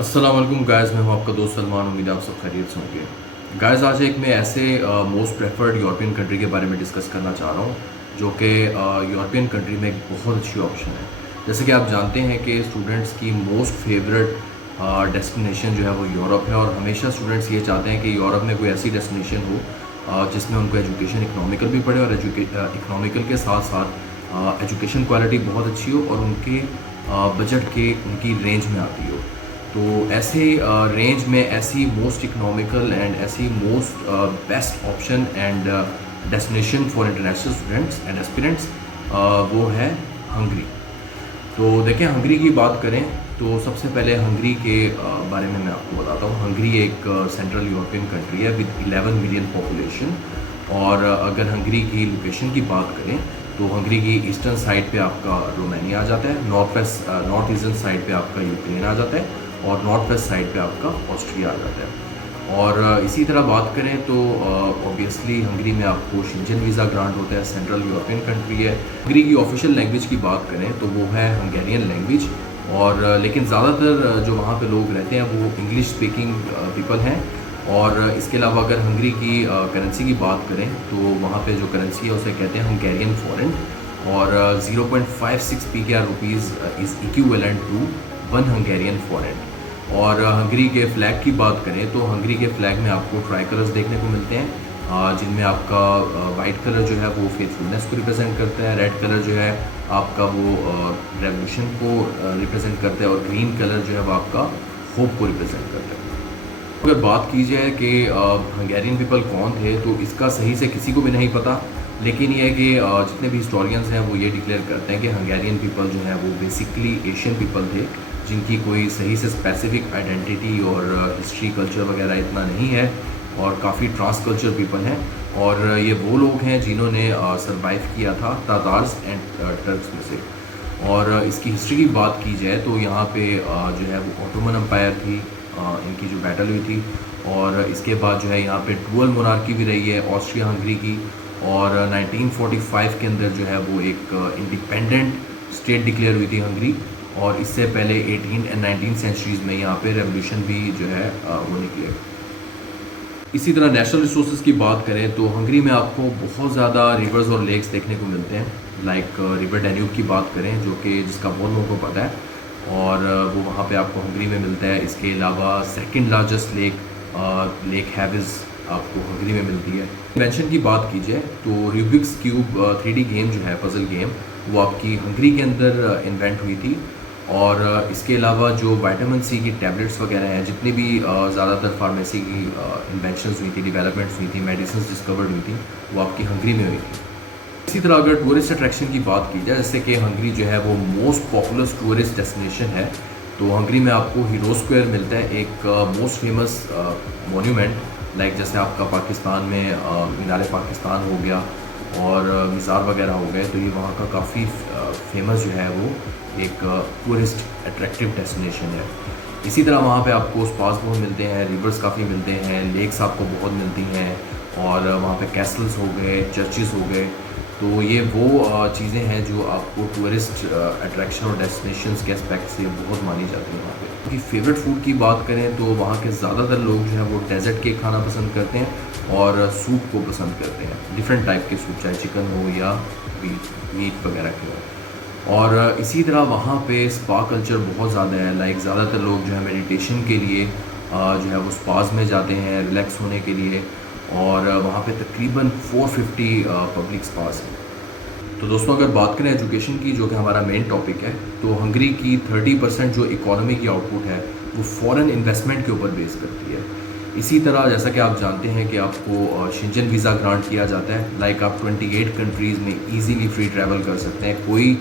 अस्सलाम वालेकुम गाइस, मैं हूं आपका दोस्त सलमान। उम्मीद है आप सब खैरियत से होंगे। गाइस, आज एक मैं ऐसे मोस्ट प्रेफर्ड यूरोपियन कंट्री के बारे में डिस्कस करना चाह रहा हूं जो कि यूरोपियन कंट्री में एक बहुत अच्छी ऑप्शन है। जैसे कि आप जानते हैं कि स्टूडेंट्स की मोस्ट फेवरेट डेस्टिनेशन जो है वो यूरोप है, और हमेशा स्टूडेंट्स ये चाहते हैं कि यूरोप में कोई ऐसी डेस्टिनेशन हो जिसमें उनको एजुकेशन इकोनॉमिकल भी पड़े, और इकोनॉमिकल के साथ साथ एजुकेशन क्वालिटी बहुत अच्छी हो और उनके बजट के उनकी रेंज में आती हो। तो ऐसे रेंज में ऐसी मोस्ट इकोनॉमिकल एंड ऐसी most best option and destination for international students and aspirants वो है हंगरी। तो देखें, हंगरी की बात करें तो सबसे पहले हंगरी के बारे में मैं आपको बताता हूँ। हंगरी एक सेंट्रल यूरोपियन कंट्री है विद 11 मिलियन पॉपुलेशन। और अगर हंगरी की लोकेशन की बात करें तो हंगरी की ईस्टर्न साइड पे आपका रोमानिया आ जाता है, नॉर्थ ईस्टर्न साइड पे आपका यूक्रेन आ जाता है, और नॉर्थ वेस्ट साइड पे आपका ऑस्ट्रिया आ जाता है। और इसी तरह बात करें तो ऑब्वियसली हंगरी में आपको शेंजन वीज़ा ग्रांट होता है, सेंट्रल यूरोपियन कंट्री है। हंगरी की ऑफिशियल लैंग्वेज की बात करें तो वो है हंगेरियन लैंग्वेज। और लेकिन ज़्यादातर जो वहाँ पे लोग रहते हैं वो इंग्लिश स्पीकिंग पीपल हैं। और इसके अलावा अगर हंगरी की करेंसी की बात करें तो वहाँ पे जो करेंसी है उसे कहते हैं हंगेरियन फॉरेंट। और 0.56 PKR rupees is equivalent to 1 Hungarian forint. और हंगरी के फ़्लैग की बात करें तो हंगरी के फ़्लैग में आपको ट्राई कलर्स देखने को मिलते हैं, जिनमें आपका वाइट कलर जो है वो फेथफुलनेस को रिप्रेजेंट करता है, रेड कलर जो है आपका वो रेवोल्यूशन को रिप्रेजेंट करता है, और ग्रीन कलर जो है वो आपका होप को रिप्रेजेंट करता है। अगर बात की जाए कि हंगेरियन पीपल कौन थे तो इसका सही से किसी को भी नहीं पता। लेकिन ये है कि जितने भी हिस्टोरियंस हैं वो ये डिक्लेयर करते हैं कि हंगेरियन पीपल जो है वो बेसिकली एशियन पीपल थे, जिनकी कोई सही से स्पेसिफिक आइडेंटिटी और हिस्ट्री कल्चर वगैरह इतना नहीं है, और काफ़ी ट्रांस कल्चर पीपल हैं। और ये वो लोग हैं जिन्होंने सरवाइव किया था तातार्स एंड टर्क्स में से। और इसकी हिस्ट्री की बात की जाए तो यहाँ पे जो है वो ऑटोमन एम्पायर थी, इनकी जो बैटल हुई थी। और इसके बाद जो है यहाँ पे डुअल मोनार्की भी रही है ऑस्ट्रिया हंगरी की। और 1945 के अंदर जो है वो एक इंडिपेंडेंट स्टेट डिक्लेयर हुई थी हंगरी। और इससे पहले 18 एंड 19 सेंचुरीज़ में यहाँ पे रेवोल्यूशन भी जो है वो निकले। इसी तरह नेशनल रिसोर्सेज की बात करें तो हंगरी में आपको बहुत ज़्यादा रिवर्स और लेक्स देखने को मिलते हैं। लाइक रिवर डैन्यूब की बात करें जो कि जिसका बहुत लोगों को पता है, और वो वहाँ पे आपको हंगरी में मिलता है। इसके अलावा सेकंड लार्जेस्ट लेक हैविस आपको हंगरी में मिलती है। इन्वेंशन की बात की जाए तो रूबिक्स क्यूब 3D गेम जो है, पजल गेम, वो आपकी हंगरी के अंदर इन्वेंट हुई थी। और इसके अलावा जो विटामिन सी की टैबलेट्स वगैरह हैं, जितनी भी ज़्यादातर फार्मेसी की इन्वेंशंस हुई थी, डेवलपमेंट्स हुई थी, मेडिसिन डिस्कवर्ड हुई थी, वो आपकी हंगरी में हुई थी। इसी तरह अगर टूरिस्ट अट्रैक्शन की बात की जाए, जैसे कि हंगरी जो है वो मोस्ट पॉपुलर टूरिस्ट डेस्टिनेशन है, तो हंगरी में आपको हीरो स्क्वायर मिलता है, एक मोस्ट फेमस मोन्यूमेंट। लाइक जैसे आपका पाकिस्तान में मीनार पाकिस्तान हो गया और मज़ार वगैरह हो गए, तो ये वहाँ का काफ़ी फेमस जो है वो एक टूरिस्ट अट्रैक्टिव डेस्टिनेशन है। इसी तरह वहाँ पे आपको स्पास बहुत मिलते हैं, रिवर्स काफ़ी मिलते हैं, लेक्स आपको बहुत मिलती हैं, और वहाँ पे कैसल्स हो गए, चर्चेस हो गए। तो ये वो चीज़ें हैं जो आपको टूरिस्ट अट्रैक्शन और डेस्टिनेशंस के एस्पेक्ट से बहुत मानी जाती हैं वहाँ पे। क्योंकि फेवरेट फूड की बात करें तो वहाँ के ज़्यादातर लोग जो है वो डेजर्ट केक खाना पसंद करते हैं और सूप को पसंद करते हैं, डिफरेंट टाइप के सूप, चाहे चिकन हो या मीट वगैरह के हो। और इसी तरह वहाँ पे स्पा कल्चर बहुत ज़्यादा है। लाइक ज़्यादातर लोग जो है मेडिटेशन के लिए जो है वो स्पास में जाते हैं रिलैक्स होने के लिए, और वहाँ पे तकरीबन 450 पब्लिक स्पास हैं। तो दोस्तों, अगर बात करें एजुकेशन की, जो कि हमारा मेन टॉपिक है, तो हंगरी की 30% जो इकोनॉमी की आउटपुट है वो फॉरेन इन्वेस्टमेंट के वीज़ा बेस करती है। इसी तरह जैसा कि आप जानते हैं कि आपको शेंजन वीज़ा ग्रांट किया जाता है। लाइक आप 28 कंट्रीज़ में इजीली फ्री ट्रैवल कर सकते हैं, कोई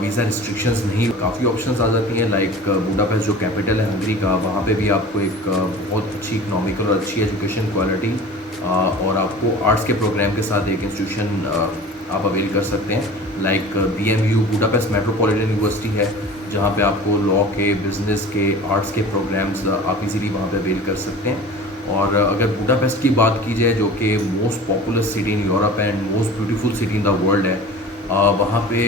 वीज़ा रिस्ट्रिक्शंस नहीं, काफ़ी ऑप्शंस आ जाती हैं। लाइक बुडापेस्ट जो कैपिटल है हंगरी का, वहाँ पे भी आपको एक बहुत अच्छी इकोनॉमिकल और अच्छी एजुकेशन क्वालिटी और आपको आर्ट्स के प्रोग्राम के साथ एक इंस्टीट्यूशन आप अवेल कर सकते हैं। Like BMU Budapest metropolitan university है, जहाँ पे आपको लॉ के, बिज़नेस के, आर्ट्स के प्रोग्राम्स आप इजीली वहाँ पे अवेल कर सकते हैं। और अगर बुडापेस्ट की बात की जाए, जो कि most popular city in Europe and most beautiful city in the world है, वहाँ पे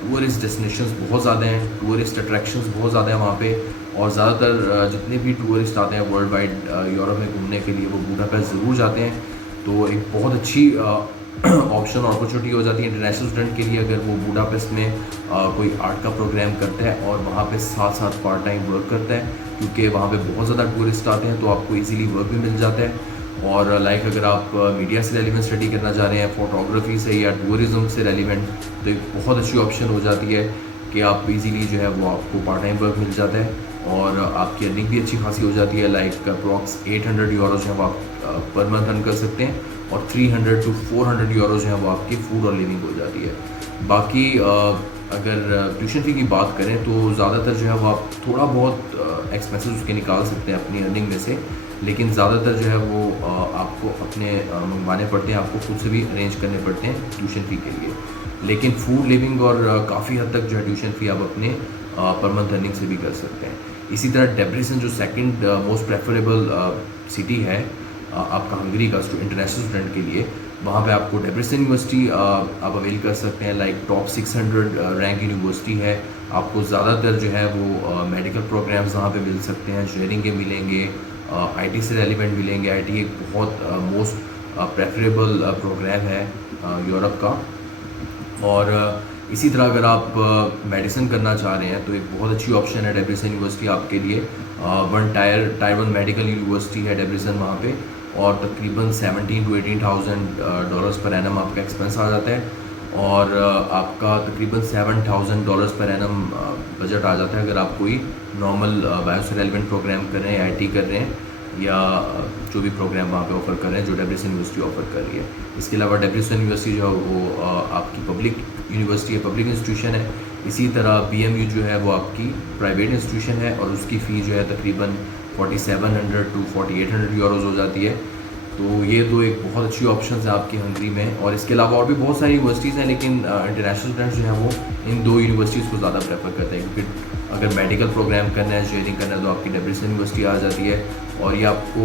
टूरिस्ट डेस्टिनेशंस बहुत ज़्यादा हैं, टूरिस्ट अट्रैक्शंस बहुत ज़्यादा हैं वहाँ पे। और ज़्यादातर जितने भी टूरिस्ट आते हैं वर्ल्ड वाइड यूरोप में घूमने के लिए वो बुडापेस्ट ज़रूर जाते हैं। तो एक बहुत अच्छी ऑप्शन अपॉर्चुनिटी हो जाती है इंटरनेशनल स्टूडेंट के लिए अगर वो बुडापेस्ट में कोई आर्ट का प्रोग्राम करता है और वहाँ पे साथ साथ पार्ट टाइम वर्क करता है, क्योंकि वहाँ पे बहुत ज़्यादा टूरिस्ट आते हैं तो आपको इजीली वर्क भी मिल जाता है। और लाइक अगर आप मीडिया से रेलिवेंट स्टडी करना चाह रहे हैं, फोटोग्राफी से या टूरिज़्म से रेलिवेंट, तो एक बहुत अच्छी ऑप्शन हो जाती है कि आप इजीली जो है वो आपको पार्ट टाइम वर्क मिल जाता है और आपकी अर्निंग भी अच्छी खासी हो जाती है। लाइक अप्रॉक्स 800 यूरो जो है वो आप पर मंथ अर्न कर सकते हैं और 300 to 400 यूरो जो है वो आपकी फूड और लिविंग हो जाती है। बाकी अगर ट्यूशन फ़ी की बात करें तो ज़्यादातर जो है वो आप थोड़ा बहुत एक्सपेंसेस उसके निकाल सकते हैं अपनी अर्निंग में से, लेकिन ज़्यादातर जो है वो आपको अपने मंगवाने पड़ते हैं, आपको खुद से भी अरेंज करने पड़ते हैं ट्यूशन फ़ी के लिए। लेकिन फूड लिविंग और काफ़ी हद तक जो है ट्यूशन फ़ी आप अपने पर मंथ अर्निंग से भी कर सकते हैं। इसी तरह डेब्रिसन जो सेकंड मोस्ट प्रेफरेबल सिटी है आपका हंगरी का इंटरनेशनल स्टूडेंट के लिए, वहाँ पे आपको डेब्रिसन यूनिवर्सिटी आप अवेल कर सकते हैं। लाइक टॉप 600 रैंक यूनिवर्सिटी है। आपको ज़्यादातर जो है वो मेडिकल प्रोग्राम्स वहाँ पे मिल सकते हैं, इंजीनियरिंग के मिलेंगे, आईटी से रेलिवेंट मिलेंगे। आईटी एक बहुत मोस्ट प्रेफरेबल प्रोग्राम है यूरोप का। और इसी तरह अगर आप मेडिसिन करना चाह रहे हैं तो एक बहुत अच्छी ऑप्शन है डेब्रिसन यूनिवर्सिटी आपके लिए। टायर 1 मेडिकल यूनिवर्सिटी है डेब्रिसन वहाँ पे, और तकरीबन 17 to 18,000 डॉलर्स पर एनम आपका एक्सपेंस आ जाता है और आपका तकरीबन $7,000 पर एनम बजट आ जाता है अगर आप कोई नॉर्मल बायो से रेलिवेंट प्रोग्राम कर रहे हैं, आईटी कर रहे हैं या जो भी प्रोग्राम वहाँ पे ऑफ़र कर रहे हैं जो डेब्रिसन यूनिवर्सिटी ऑफ़र कर रही है। इसके अलावा डेब्रिसन यूनिवर्सिटी जो है वो आपकी पब्लिक यूनिवर्सिटी है, पब्लिक इंस्टीट्यूशन है। इसी तरह बीएमयू जो है वो आपकी प्राइवेट इंस्टीट्यूशन है और उसकी फ़ी जो है तकरीबन 4700 to 4800 यूरोज़ हो जाती है। तो ये तो एक बहुत अच्छी ऑप्शन है आपकी हंगरी में। और इसके अलावा और भी बहुत सारी यूनिवर्सिटीज़ हैं, लेकिन इंटरनेशनल स्टूडेंट्स जो हैं वो इन 2 यूनिवर्सिटीज़ को ज़्यादा प्रेफर करते हैं, क्योंकि अगर मेडिकल प्रोग्राम करना है, इंजीनियरिंग करना है तो आपकी डेब्रिसन यूनिवर्सिटी आ जाती है और ये आपको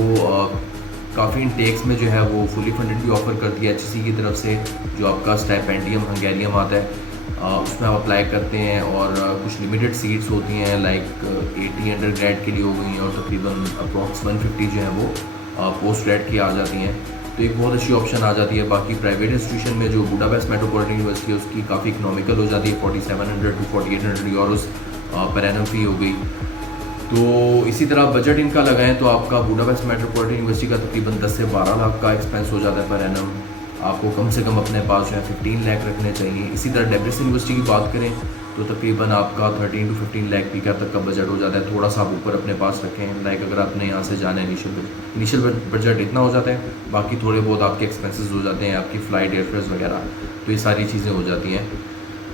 काफ़ी इंटेक्स में जो है वो फुली फंडेड भी ऑफ़र करती है एचईसी की तरफ से। जो आपका स्टाइपेंडियम हंगेरियम आता है उसमें आप अप्लाई करते हैं और कुछ लिमिटेड सीट्स होती हैं, लाइक 80 अंडर ग्रेड के लिए हो गई हैं और तकरीबन अप्रॉक्स 150 जो है वो पोस्ट ग्रेड की आ जाती हैं। तो एक बहुत अच्छी ऑप्शन आ जाती है। बाकी प्राइवेट इंस्टीट्यूशन में जो बुडापेस्ट मेट्रोपॉलिटन यूनिवर्सिटी है उसकी काफ़ी इकोनॉमिकल हो जाती है, 4700 to 4800 यूरोज़ पर एनम फ़ी हो गई। तो इसी तरह बजट इनका लगाएं तो आपका बुडापेस्ट मेट्रोपॉलिटन यूनिवर्सिटी का तकरीबन 10 से 12 लाख का एक्सपेंस हो जाता है पर एनम। आपको कम से कम अपने पास जो है 15 लाख रखने चाहिए। इसी तरह डेब्रिसन यूनिवर्सिटी की बात करें तो तकरीबन आपका 13 to 15 लाख पी तक का बजट हो जाता है। थोड़ा सा आप ऊपर अपने पास रखें, लाइक अगर आपने यहाँ से जाना है इनिशियल बजट इतना हो जाता है, बाकी थोड़े बहुत आपके एक्सपेंसेस हो जाते हैं, आपकी फ़्लाइट एयरफेयर्स वगैरह, तो ये सारी चीज़ें हो जाती हैं।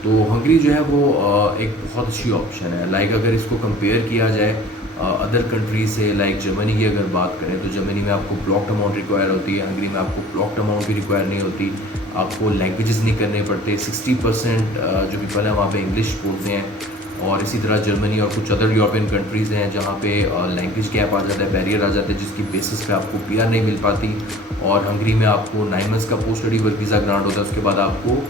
तो हंगरी जो है वो एक बहुत अच्छी ऑप्शन है। लाइक अगर इसको कंपेयर किया जाए अदर कंट्री से, लाइक जर्मनी की अगर बात करें तो जर्मनी में आपको ब्लॉक्ड अमाउंट रिक्वायर होती है, हंगरी में आपको ब्लॉक्ड अमाउंट भी रिक्वायर नहीं होती, आपको लैंग्वेजेस नहीं करने पड़ते। 60% जो पीपल हैं वहाँ पे इंग्लिश बोलते हैं। और इसी तरह जर्मनी और कुछ अदर यूरोपियन कंट्रीज़ हैं जहाँ पे लैंग्वेज गैप आ जाता है, बैरियर आ जाता है, जिसकी बेसिस पे आपको पीआर नहीं मिल पाती। और हंगरी में आपको 9 मंथ्स का post study work visa grant होता है, उसके बाद आपको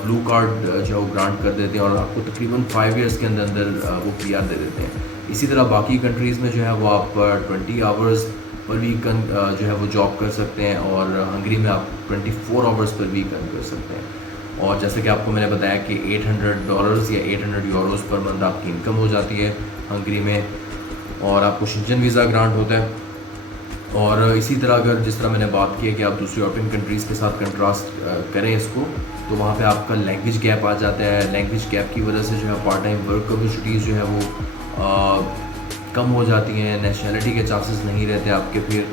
ब्लू कार्ड जो है वो ग्रांट कर देते हैं और आपको तकरीबन 5 ईयर्स के अंदर अंदर वो पीआर दे देते हैं। इसी तरह बाकी कंट्रीज़ में जो है वो आप 20 आवर्स पर वीक जो है वो जॉब कर सकते हैं और हंगरी में आप 24 आवर्स पर वीक अर्न कर सकते हैं। और जैसे कि आपको मैंने बताया कि $800 या 800 यूरोज़ पर मंथ आपकी इनकम हो जाती है हंगरी में, और आपको शेंजन वीज़ा ग्रांट होता है। और इसी तरह अगर जिस तरह मैंने बात की है कि आप दूसरी यूरोपियन कंट्रीज़ के साथ कंट्रास्ट करें इसको, तो वहाँ पे आपका लैंग्वेज गैप आ जाता है। लैंग्वेज गैप की वजह से जो है पार्ट टाइम वर्क अपॉर्चुनिटीज़ जो है वो कम हो जाती हैं, नेशनलिटी के चांसेस नहीं रहते आपके फिर।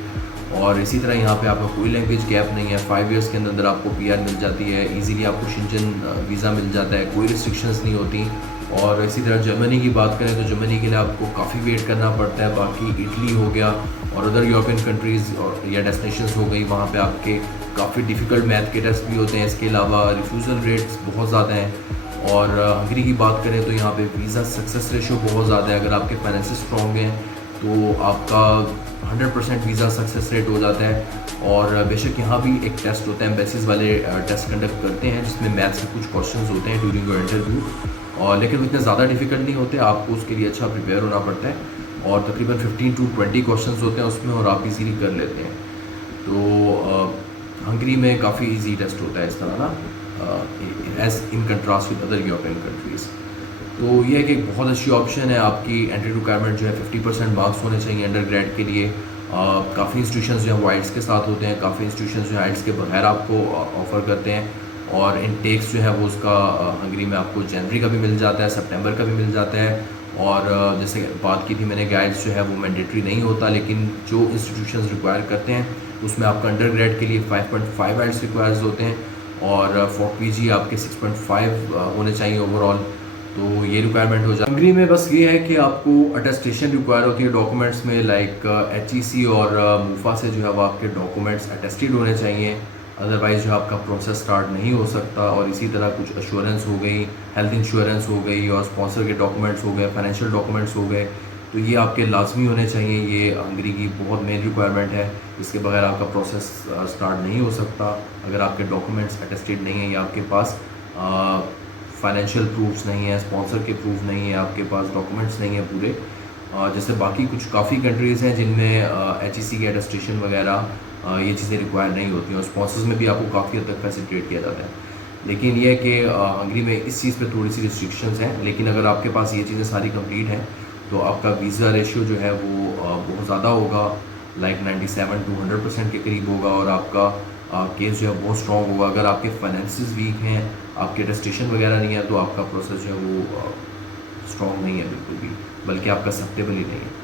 और इसी तरह यहाँ पे आपका कोई लैंग्वेज गैप नहीं है, 5 ईयर्स के अंदर अंदर आपको पीआर मिल जाती है, इजीली आपको शेंजन वीज़ा मिल जाता है, कोई रिस्ट्रिक्शंस नहीं होती। और इसी तरह जर्मनी की बात करें तो जर्मनी के लिए आपको काफ़ी वेट करना पड़ता है। बाकी इटली हो गया और अदर यूरोपियन कंट्रीज़ और या डेस्टिनेशंस हो गई, वहाँ पे आपके काफ़ी डिफ़िकल्ट मैथ के टेस्ट भी होते हैं। इसके अलावा रिफ्यूज़ल रेट्स बहुत ज़्यादा हैं। और हंगरी की बात करें तो यहाँ पे वीज़ा सक्सेस रेशो बहुत ज़्यादा है। अगर आपके फाइनेंसेस स्ट्रॉन्ग हैं तो आपका 100% वीज़ा सक्सेस रेट हो जाता है। और बेशक यहाँ भी एक टेस्ट होता है, एम्बेसीज़ वाले टेस्ट कंडक्ट करते हैं जिसमें मैथ्स के कुछ क्वेश्चंस होते हैं ड्यूरिंग योर इंटरव्यू, और लेकिन वो इतने ज़्यादा डिफिकल्ट नहीं होते, आपको उसके लिए अच्छा प्रिपेयर होना पड़ता है। और तकरीबन 15 to 20 क्वेश्चंस होते हैं उसमें और आप इजीली कर लेते हैं। तो हंगरी में काफ़ी इजी टेस्ट होता है इस तरह ना, as in contrast with other European countries. तो ये है कि एक बहुत अच्छी ऑप्शन है। आपकी एंट्री रिक्वायरमेंट जो है 50% मार्क्स होने चाहिए अंडर ग्रेड के लिए। काफ़ी इंस्टीट्यूशंस जो हैं वो आइल्स के साथ होते हैं, काफ़ी इंस्टीट्यूशंस जो हैं आइल्स के बगैर आपको ऑफ़र करते हैं। और इनटेक्स जो है वो उसका हंगरी में आपको जनवरी का भी मिल जाता है, सितंबर का भी मिल जाता है। और जैसे बात की थी मैंने कि आइल्स जो है वो मैंडेटरी नहीं होता, लेकिन जो इंस्टीट्यूशंस रिक्वायर करते हैं उसमें आपका अंडर ग्रेड के लिए 5.5 आइल्स रिक्वायर्स होते हैं और फॉर पीजी आपके 6.5 होने चाहिए ओवरऑल। तो ये रिक्वायरमेंट हो जाए। हंगरी में बस ये है कि आपको अटेस्टेशन रिक्वायर होती है डॉक्यूमेंट्स में, लाइक HEC और मूफा से जो है वो आपके डॉक्यूमेंट्स अटेस्टेड होने चाहिए, अदरवाइज़ जो आपका प्रोसेस स्टार्ट नहीं हो सकता। और इसी तरह कुछ अश्योरेंस हो गई, हेल्थ इंश्योरेंस हो गई और स्पॉन्सर के डॉक्यूमेंट्स हो गए, फाइनेंशियल डॉक्यूमेंट्स हो गए, तो ये आपके लाजमी होने चाहिए। ये हंगरी की बहुत मेन रिक्वायरमेंट है, इसके बगैर आपका प्रोसेस स्टार्ट नहीं हो सकता। अगर आपके डॉक्यूमेंट्स अटेस्टेड नहीं है या आपके पास फाइनेंशियल प्रूफ्स नहीं है, स्पॉन्सर के प्रूफ नहीं है, आपके पास डॉक्यूमेंट्स नहीं है पूरे। जैसे बाकी कुछ काफ़ी कंट्रीज़ हैं जिनमें HEC के अटेस्टेशन वगैरह ये चीज़ें रिक्वायर नहीं होती हैं और स्पॉन्सर्स में भी आपको काफ़ी हद तक फैसिलिटेट किया जाता है। लेकिन ये है कि हंगरी में इस चीज़ पे थोड़ी सी रिस्ट्रिक्शंस हैं, लेकिन अगर आपके पास ये चीज़ें सारी कंप्लीट हैं तो आपका वीज़ा रेशियो जो है वो बहुत ज़्यादा होगा, लाइक 97 to 100% के करीब होगा और आपका केस जो है बहुत स्ट्रॉन्ग होगा। अगर आपके फाइनेंसेस वीक हैं, आपके अटेस्टेशन वगैरह नहीं है, तो आपका प्रोसेस जो है वो स्ट्रॉन्ग नहीं है बिल्कुल भी, बल्कि आपका एक्सेप्टेबल ही नहीं है।